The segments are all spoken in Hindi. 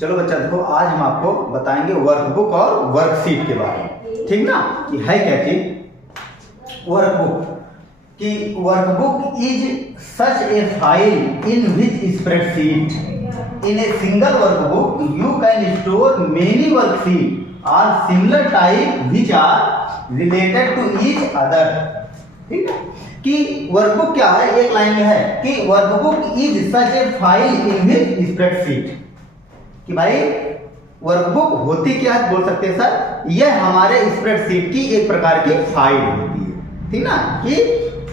चलो बच्चा देखो, आज हम आपको बताएंगे वर्कबुक और वर्कशीट के बारे में, ठीक ना, कि है क्या चीज वर्कबुक। कि workbook is such a file in which spreadsheet in a single workbook you can store many worksheet और similar type which are related to each other. ठीक है, कि वर्कबुक क्या है, एक लाइन में है कि workbook is such a file in which spreadsheet. कि भाई वर्कबुक होती क्या है, बोल सकते हैं सर, यह हमारे स्प्रेडशीट की एक प्रकार की फाइल होती है। ठीक ना, कि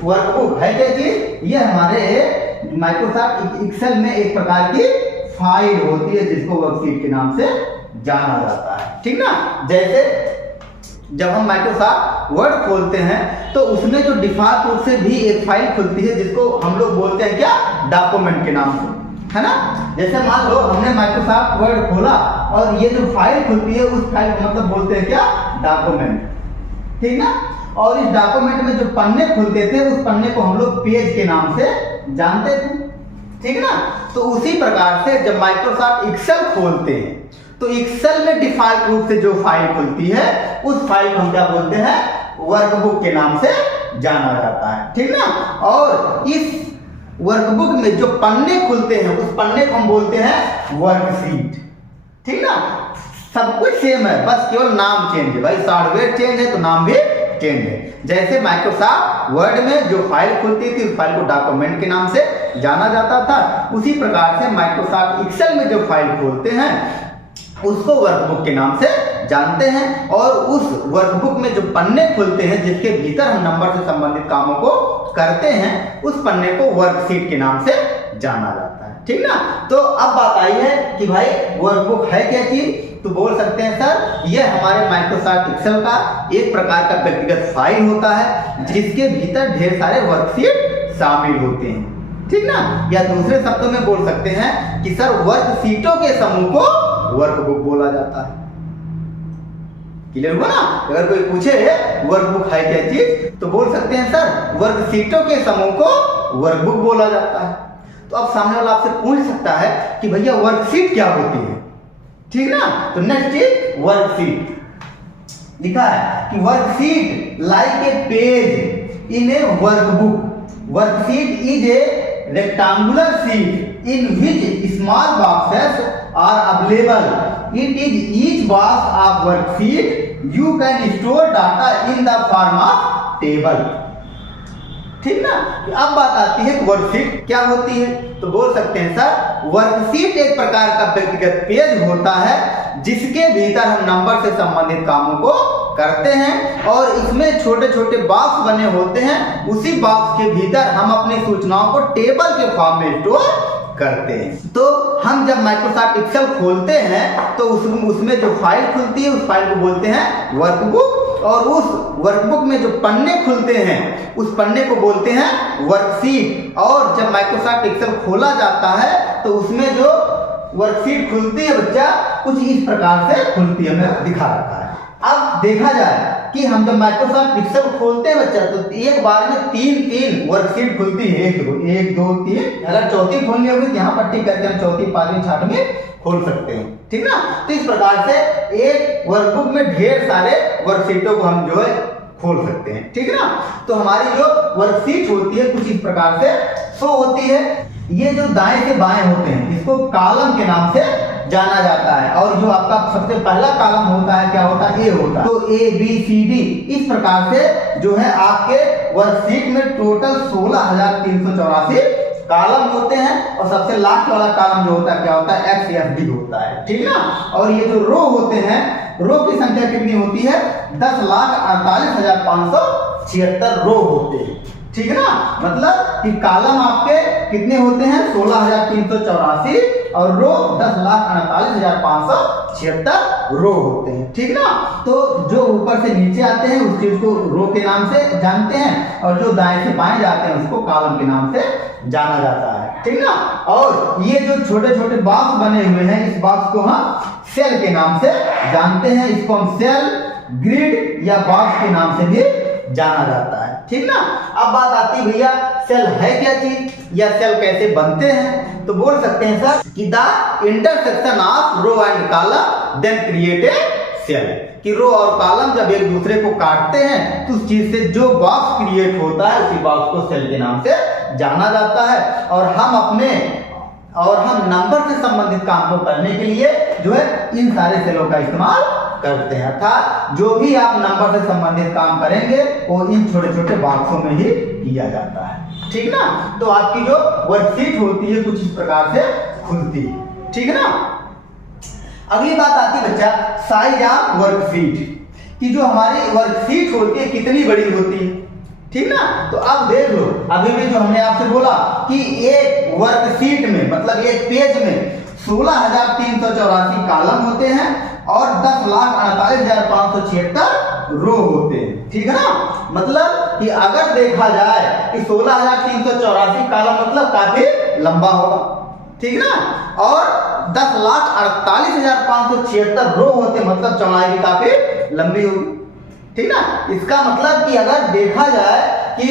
वर्कबुक है क्या चीज, यह हमारे माइक्रोसॉफ्ट एक्सेल में एक प्रकार की फाइल होती है जिसको वर्कशीट के नाम से जाना जाता है। ठीक ना, जैसे जब हम माइक्रोसॉफ्ट वर्ड खोलते हैं तो उसमें जो डिफॉल्ट रूप से भी एक फाइल खुलती है जिसको हम लोग बोलते हैं क्या, डॉक्यूमेंट के नाम से, है ना। जैसे मान लो हमने माइक्रोसॉफ्ट वर्ड खोला और ये जो फाइल खुलती है उस फाइल को मतलब बोलते हैं क्या, डॉक्यूमेंट। ठीक ना, और इस डॉक्यूमेंट में जो पन्ने खुलते थे उस पन्ने को हम लोग पेज के नाम से जानते थे। ठीक ना, तो उसी प्रकार से जब माइक्रोसॉफ्ट एक्सेल खोलते हैं तो एक्सेल में डिफॉल्ट रूप से जो फाइल खुलती है उस फाइल को हम क्या बोलते हैं, वर्कबुक के नाम से जाना जाता है। ठीक ना, और इस वर्कबुक में जो पन्ने खुलते हैं उस पन्ने को हम बोलते हैं वर्कशीट। ठीक ना, सब कुछ सेम है, बस केवल नाम चेंज है। भाई सॉफ्टवेयर चेंज है तो नाम भी चेंज है। जैसे माइक्रोसॉफ्ट वर्ड में जो फाइल खुलती थी उस फाइल को डॉक्यूमेंट के नाम से जाना जाता था, उसी प्रकार से माइक्रोसॉफ्ट एक्सेल में जो फाइल खोलते हैं उसको वर्कबुक के नाम से जानते हैं। और उस वर्कबुक में जो पन्ने खुलते हैं जिसके भीतर हम नंबर से संबंधित कामों को करते हैं उस पन्ने को वर्कशीट के नाम से जाना जाता है। ठीक ना, तो अब बात आई है कि भाई वर्कबुक है क्या चीज, तो बोल सकते हैं सर यह हमारे माइक्रोसॉफ्ट एक्सेल का एक प्रकार का व्यक्तिगत फाइल होता है जिसके भीतर ढेर सारे वर्कशीट शामिल होते हैं। ठीक ना, या दूसरे शब्दों में बोल सकते हैं कि सर वर्कशीटों के समूह को वर्कबुक बोला जाता है। क्लियर हुआ ना, अगर कोई पूछे वर्कबुक है क्या चीज तो बोल सकते हैं सर वर्कशीटों के समूह को वर्कबुक बोला जाता है। तो अब सामने वाला आपसे पूछ सकता है कि भैया वर्कशीट क्या होती है। ठीक ना, तो नेक्स्ट चीज वर्कशीट लिखा है कि worksheet like a page in A workbook. Worksheet is a rectangular sheet in which small boxes are available. It is each box of worksheet you can store data in the form of table. ठीक ना, अब बात आती है वर्कशीट क्या होती है, तो बोल सकते हैं सर वर्कशीट एक प्रकार का व्यक्तिगत पेज होता है जिसके भीतर हम नंबर से संबंधित कामों को करते हैं और इसमें छोटे छोटे बॉक्स बने होते हैं। उसी बॉक्स के भीतर हम अपनी सूचनाओं को टेबल के फॉर्म में स्टोर करते हैं। तो हम जब माइक्रोसॉफ्ट एक्सेल खोलते हैं तो उसमें जो फाइल खुलती है उस फाइल को बोलते हैं वर्कबुक, और उस वर्कबुक में जो पन्ने खुलते हैं उस पन्ने को बोलते हैं वर्कशीट। और जब माइक्रोसॉफ्ट एक्सेल खोला जाता है तो उसमें जो वर्कशीट खुलती है बच्चा कुछ इस प्रकार से खुलती है, हमने दिखा रखा है। अब देखा जाए कि हम जब माइक्रोसॉफ्ट एक्सेल खोलते हैं बच्चा तो एक बार में तीन वर्कशीट खुलती है, एक दो तीन। अगर चौथी खोलनी होगी तो यहाँ पट्टी करके हम चौथी पांचवी छठवीं खोल सकते हैं। ठीक ना, तो इस प्रकार से एक वर्कबुक में ढेर सारे वर्कशीटों को हम जो है खोल सकते हैं। ठीक ना, तो हमारी जो वर्कशीट होती है कुछ इस प्रकार से शो होती है। ये जो दाएं से बाएं होते हैं इसको कॉलम के नाम से जाना जाता है, और जो आपका सबसे पहला कॉलम होता है क्या होता है, ए होता है। तो ए बी सी डी इस प्रकार से जो है आपके वर्कशीट में टोटल 16,384 कॉलम होते हैं, और सबसे लास्ट वाला कॉलम जो होता है क्या होता है, एक्स एफ डी होता है। ठीक ना, और ये जो रो होते हैं, रो की संख्या कितनी होती है, 10,48,576 रो होते हैं। ठीक है ना, मतलब कि कॉलम आपके कितने होते हैं 16,384 और रो 10,48,576 रो होते हैं। ठीक ना, तो जो ऊपर से नीचे आते हैं उस चीज को रो के नाम से जानते हैं, और जो दाएं से बाएं जाते हैं उसको कॉलम के नाम से जाना जाता है। ठीक ना, और ये जो छोटे छोटे बॉक्स बने हुए हैं इस बॉक्स को हम सेल के नाम से जानते हैं। इसको हम सेल, ग्रिड या बॉक्स के नाम से भी जाना जाता है। ठीक ना, अब बात आती है भैया सेल है क्या चीज या सेल कैसे बनते हैं, तो बोल सकते हैं सर कि the intersection of row and column then create a cell, कि रो और कॉलम जब एक दूसरे को काटते हैं तो उस चीज से जो बॉक्स क्रिएट होता है उसी बॉक्स को सेल के नाम से जाना जाता है। और हम नंबर से संबंधित काम को करने के लिए जो है इन सारे सेलों का इस्तेमाल करते हैं, अर्थात जो भी आप नंबर से संबंधित काम करेंगे वो इन छोटे छोटे बॉक्सों में ही किया जाता है, ठीक ना। तो आपकी जो वर्कशीट होती है कुछ इस प्रकार से खुलती है, ठीक है ना। अगली बात आती है बच्चा साइज ऑफ वर्कशीट, कि जो हमारी वर्कशीट होती है कितनी बड़ी होती है, ठीक ना। तो अब देख लो अभी भी जो हमने आपसे बोला कि एक वर्कशीट में मतलब एक पेज में 16,384 कॉलम होते हैं और 10,48,576 रो होते हैं, ठीक है ना। मतलब कि अगर देखा जाए कि 16,384 कॉलम मतलब काफी लंबा होगा, ठीक ना, और 10,48,576 रो होते मतलब चौड़ाई भी काफी लंबी होगी, ठीक ना। इसका मतलब कि अगर देखा जाए कि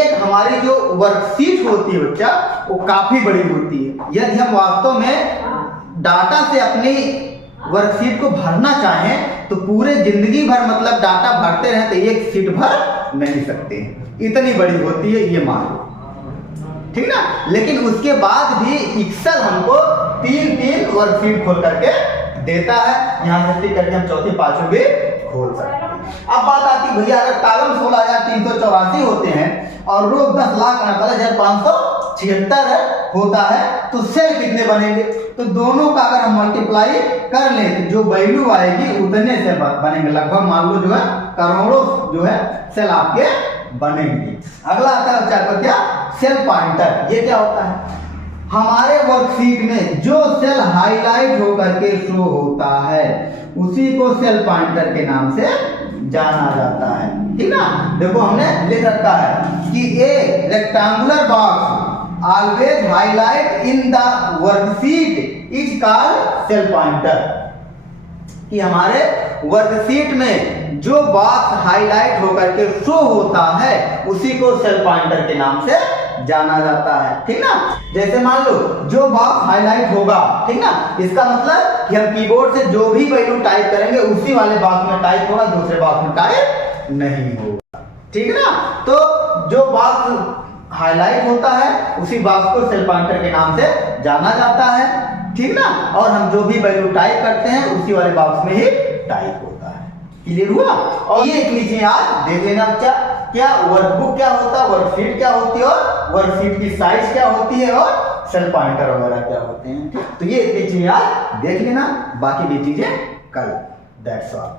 एक हमारी जो वर्कशीट होती है बच्चा वो काफी बड़ी होती है। यदि हम वास्तव में डाटा से अपनी वर्कशीट को भरना चाहें तो पूरे जिंदगी भर मतलब डाटा भरते रहे तो एक शीट भर नहीं सकते, इतनी बड़ी होती है ये मान लो, ठीक ना। लेकिन उसके बाद भी एक्सेल हमको तीन वर्कशीट खोल करके देता है, यहाँ से क्लिक करके हम चौथी पांचवी भी खोल सकते हैं। अब बात आती भैया अगर कॉलम 16,384 होते हैं और रो 10,48,576 होता है तो सेल कितने बनेंगे, तो दोनों का अगर हम मल्टीप्लाई कर लें तो जो वैल्यू आएगी उतने सेल बनेंगे, लगभग मान लो जो है करोड़ों जो है सेल आपके बनेंगे। अगला आता है बच्चा क्या सेल पॉइंटर, ये क्या होता है, हमारे वर्कशीट में जो सेल हाईलाइट होकर के शो होता है उसी को सेल पॉइंटर के नाम से जाना जाता है, ठीक ना। देखो हमने लिख रखा है कि a rectangular box always highlight in the worksheet is called cell pointer, कि हमारे वर्कशीट में जो बॉक्स हाईलाइट होकर के शो होता है उसी को सेल पॉइंटर के नाम से जाना जाता है, ठीक ना। जैसे मान लो जो बॉक्स हाईलाइट होगा, ठीक ना, इसका मतलब कि हम कीबोर्ड से जो भी वैल्यू टाइप करेंगे उसी वाले बॉक्स में टाइप होगा, दूसरे बॉक्स में टाइप नहीं होगा, ठीक है ना। तो जो बॉक्स हाईलाइट होता है उसी बॉक्स को सेल पॉइंटर के नाम से जाना जाता है, ठीक ना। और हम जो भी वैल्यू टाइप करते हैं उसी वाले बॉक्स में ही टाइप होता है, क्लियर हुआ। और ये एक नीचे आज देख लेना बच्चा क्या वर्कबुक क्या होता है, वर्कशीट क्या होती है और वर्कशीट की साइज क्या होती है और सेल पॉइंटर वगैरह क्या होते हैं, तो ये इतनी चीजें आज देख लेना, बाकी भी चीजें कल। That's all.